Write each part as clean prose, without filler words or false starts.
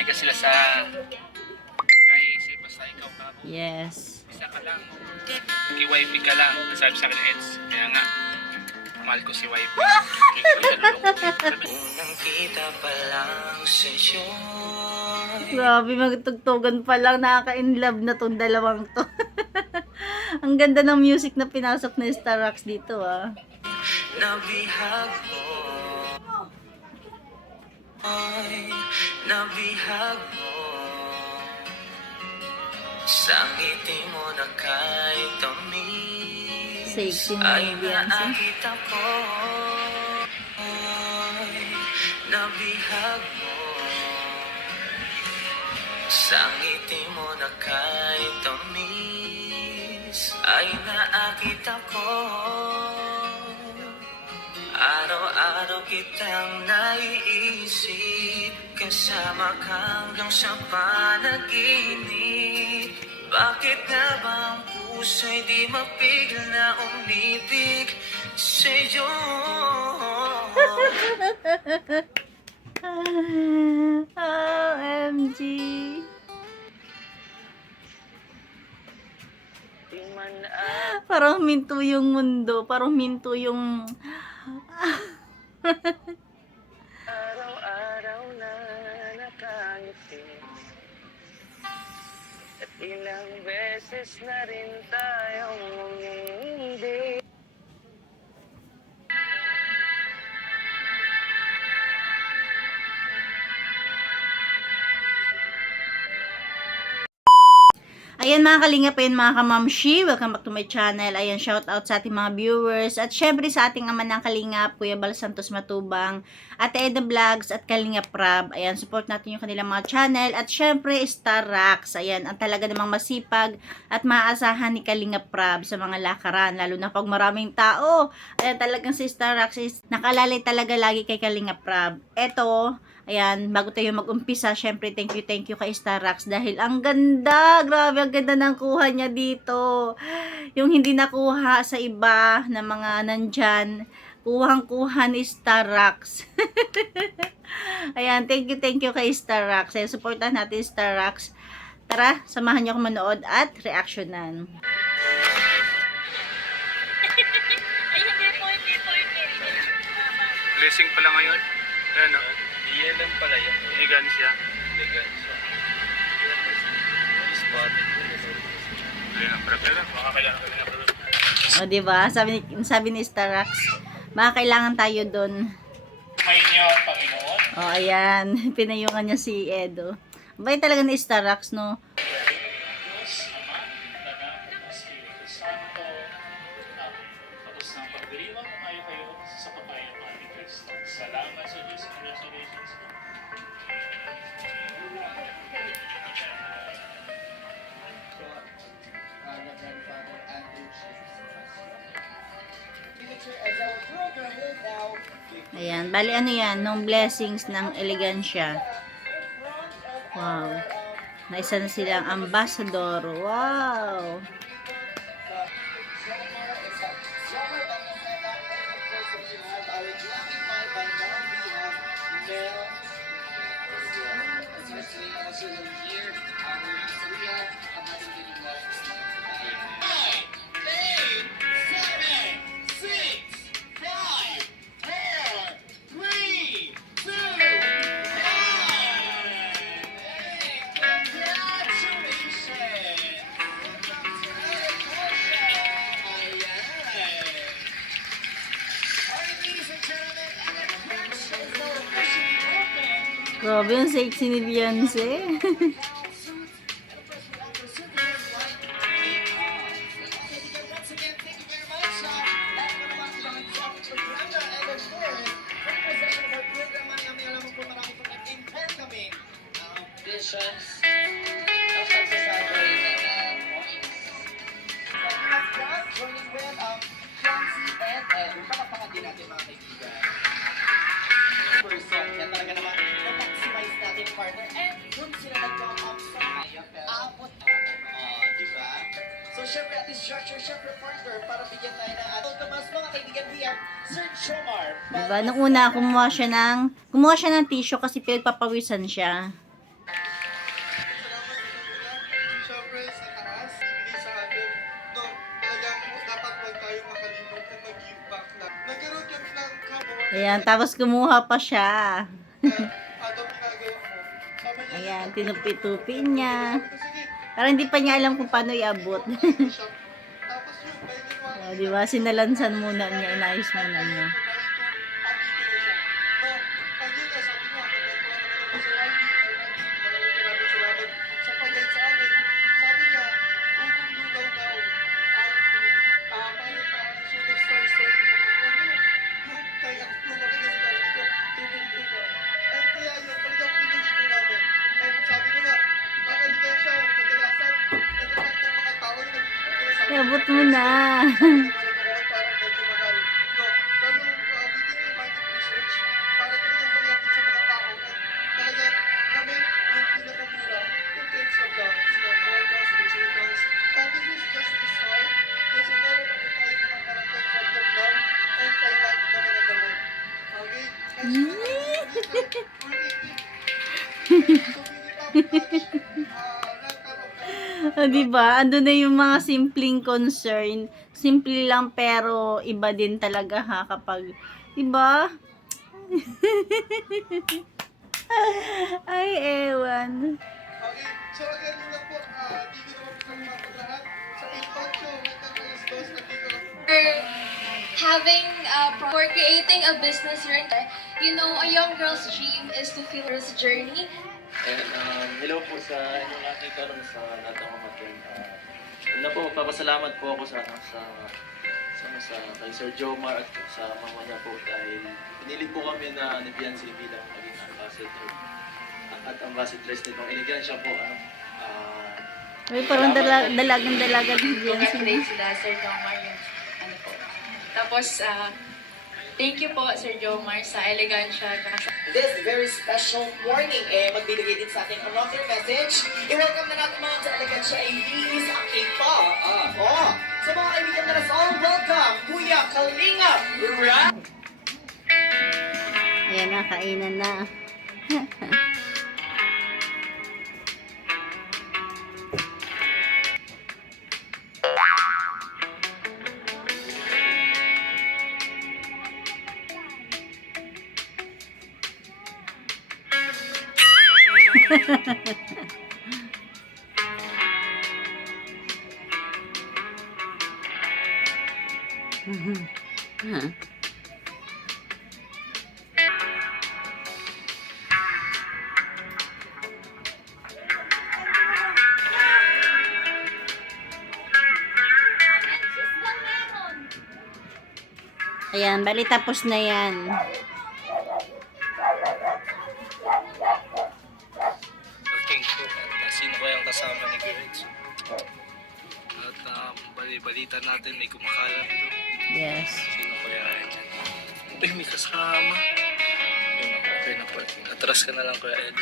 Sanay ka sila sa kaisip, basta ikaw ka. Yes. Isa ka lang. Ki-wifi ka lang. Nasabi sa akin ni Eds. Kaya nga, mahal ko si wifi. Unang kita pa lang sa'yo. Grabe, magtugtugan pa lang. Nakaka-inlove na tong dalawang to. Ang ganda ng music na pinasok na Starrocks dito, ah. Nabihag mo. Ay, nabihag mo. Sa ngiti mo na kahit tamis. Sexy mo Ay, yung Beyonce. nakita ko. Ay, nabihag mo. Sa ngiti mo na kahit tamis. Ay, nakita ko. Araw-araw kitang naiisip. Kasama ka hanggang sa panaginip. Bakit nga ba ang puso'y di mapigil na umibig sa'yo? OMG. Parang minto yung mundo. Parang minto yung... Araw-araw na nakangiti. At ilang beses na rin tayong umindi. Ayan mga kalingap, ayan mga kamamshi, welcome back to my channel. Ayan, shout out sa ating mga viewers at syempre sa ating ama ng kalingap, Kuya Bal Santos Matubang, Ate Eda Vlogs at Kalingap Prab. Ayan, support natin yung kanilang mga channel at syempre Starrocks. Ayan, ang talaga namang masipag at maaasahan ni Kalingap Prab sa mga lakaran, lalo na pag maraming tao. Ayan, talagang si Starrocks is nakalalay talaga lagi kay Kalingap Prab. Eto, ayan, bago tayo mag-umpisa, syempre thank you kay Starrocks dahil ang ganda, grabe ang ganda ng kuha niya dito. Yung hindi nakuha sa iba na mga nandyan, kuhang-kuha ni Starrocks. Ayan, thank you kay Starrocks. Ayan, supportan natin Starrocks. Tara, samahan niyo ako manood at reactionan. Blessing pala ngayon. Ano? Iyan lang pala yan. Igan siya. Igan siya. Spotted. Ayun, pero makakailangan kami na pero. O, diba? Sabi ni Starrocks, makakailangan tayo doon. Kumain niyo ang Panginoon. O, ayan. Pinayungan niya si Edo. Bait talaga ni Starrocks, no? Diyos, Ama, Anak, Espiritu Santo. Tapos ng pagdiriwang umayo kayo sa kapayapaan ni Kristo. Salamat sa Diyos. Congratulations. Ayan, bali ano yan, nung blessings ng elegansya. Wow. Naisa na silang ambassador. Wow. Grabe yung sexy ni Beyonce. Kaya talaga naman, na-maximize natin partner and dun sila nag-come up sa abot. Diba? So, syempre, at structure, syempre partner, para bigyan tayo ng adult Tomas, mga kaibigan, we have Sir Chomar. Diba, nung una, kumuha siya ng tissue kasi pinagpapawisan siya. Ayan, tapos kumuha pa siya. Ano ginagawa mo? Sabi niya, Ayan, tinupi-tupi niya. sabi ko, sige. Parang hindi pa niya alam kung paano iabot. Tapos yun, may ginawa O, di ba? Sinalansan muna niya, inayos muna niya. Iabot mo na. O, diba? Ando na yung mga simpleng concern. Simple lang pero iba din talaga ha kapag, diba? Ay, ewan. Okay, so again, yun lang po, di ko naman po sa mga lahat. Sa impact show, hanggang alas 2, nandito lang po. For creating a business here, you know, a young girl's dream is to feel her journey. And hello po sa inyong nakita rin sa lahat ng mga friend. Una po, papasalamat po ako sa kay Sir Jomar at sa mama niya po dahil pinili po kami na ni Biancy bilang maging ambassador at ambassadress nitong Elegansya po. Uy, parang dalagang-dalaga din yan. Congratulate sila, Sir Jomar. Ano po. Tapos, thank you po, Sir Jomar, sa elegansya. This very special morning, magbibigay din sa atin another message. I-welcome na natin mga sa Elegansya ay Liz Akipa. Sa mga kaibigan na all welcome, Kuya Kalinga Rap. Ayan na, kainan na. Ayan, bali tapos na yan. King po at sino ba yung kasama ni Gerrit? At balita natin may kumakalat ito. Yes. Sino kaya yan? Uy, may kasama. Okay na po. Atras ka na lang Kuya Ed.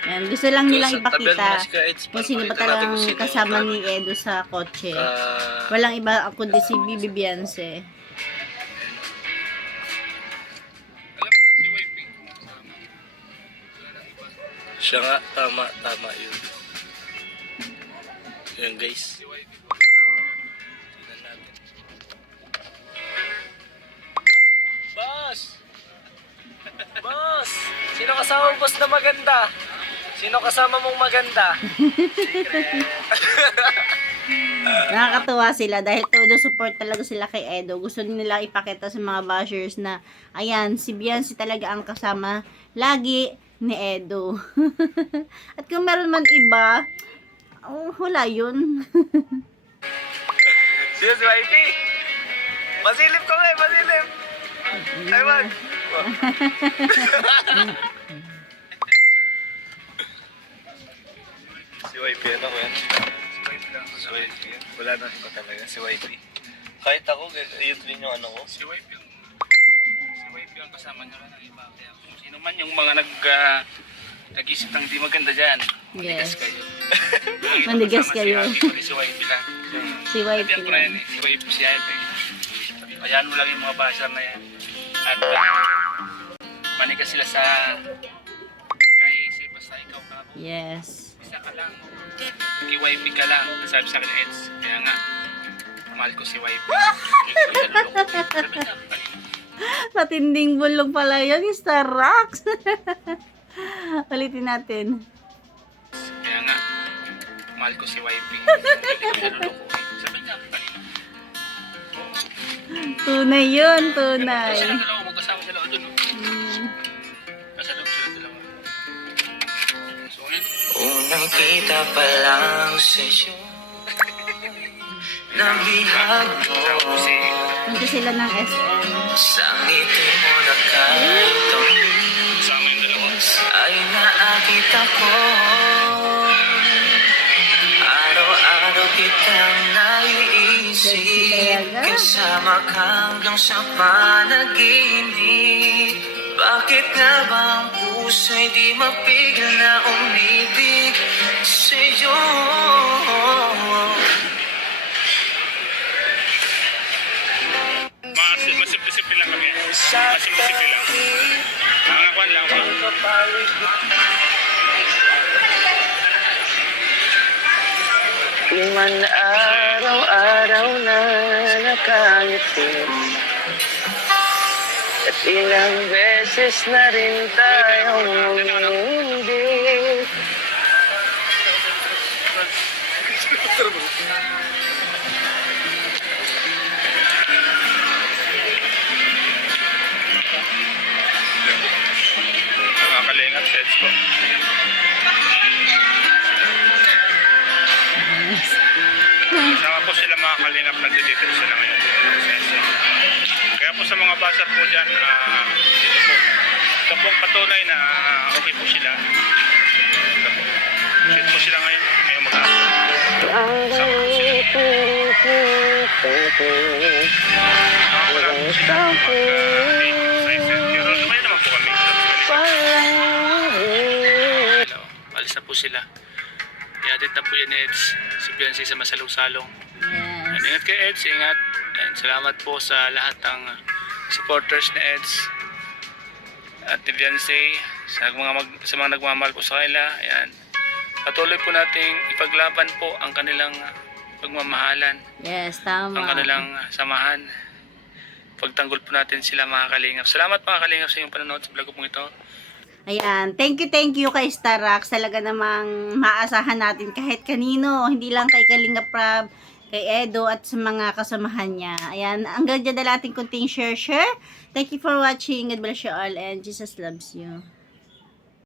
Ayan, gusto lang nilang Tabi mo na ipakita si Kuya Ed, kung sino ba pakita natin talagang kung sino kasama ang ni Edo sa kotse. Ah, Walang iba kundi si Bibi Beyonce. siya nga, tama yun. Yan guys. Tingnan natin. Boss! Boss! Sino kasama mo boss na maganda? Sino kasama mong maganda? Nakakatuwa sila dahil todo support talaga sila kay Edo. Gusto nila ipakita sa mga bashers na ayan, si Beyonce talaga ang kasama lagi ni Edo. At kung meron man iba, wala yun. Sino si Wifey? Masilip ko eh, masilip! Ay man! Si Wifey, ano ko yan? Si Wifey yan. Wala na iba talaga, si Wifey. Kahit ako, yun din yung ano ko. Si Wifey ang kasama niya ng iba. Kaya kung sino man yung mga nag-isip ng di maganda dyan, manigas Yes. kayo. Manigas kayo. Si Wifey lang. Si Wifey Sabihan ko na yan lang. eh. Si Wifey siya ito eh. Ayan mo lang yung mga basher na yan. At manigas sila sa naisip. Basta ikaw ka. Yes. Isa ka lang. Kay Wifey ka lang. Sabi sa akin ng Eds. Kaya nga, mahal ko si Wifey. Sabi niya, Matinding bulong pala yun, Star Rocks. Ulitin natin. Kaya nga, mahal ko si YP. Hindi kami nalulukuhin. Sabi niya, kanina. Tunay yun, tunay. Sila dalawa, magkasama sila doon. Nasa loob sila dalawa. So, yun. Unang kita pa lang sa'yo, nabihag mo. Punta sila ng SM. Sa ngiti mo na kahit Sama yung dalawa. ay nakita ko. Araw-araw kitang naiisip, Talaga? kasama ka hanggang sa panaginip. Bakit nga ba ang puso'y di mapigil na umibig sa'yo? Masimple-simple lang kami. Masimple-simple lang. Nangakuan lang ba? Di man araw-araw na nakangiti, at ilang beses na rin tayong umindi. Mga kalingap sets ko. Sama po sila mga kalingap, nandito sila ngayon. Sa SM. Kaya po sa mga basa po dyan, dito po. Ito po ang patunay na okay po sila. Ito po. Sweet po sila ngayon. Ngayon mag-aapon. Sama po sila. Wala po sila. Pero lumaya naman po kami. Alis na po sila. Iadit na po yan, Eds. Si Beyonce sa masalong-salong. Yes. Ingat kay Eds, ingat. And salamat po sa lahat ng supporters ni Eds at ni Beyonce, sa mga nagmamahal po sa kanila. Ayan. Patuloy po nating ipaglaban po ang kanilang pagmamahalan, Yes, ang tama. kanilang samahan. Pagtanggol po natin sila mga kalingap. Salamat mga kalingap sa inyong panonood sa vlog ko pong ito. Ayan, thank you kay Star Rocks. Talaga namang maasahan natin kahit kanino, hindi lang kay Kalinga Prab, kay Edo at sa mga kasamahan niya. Ayan, hanggang dyan na ating kunting share. Thank you for watching. God bless you all and Jesus loves you.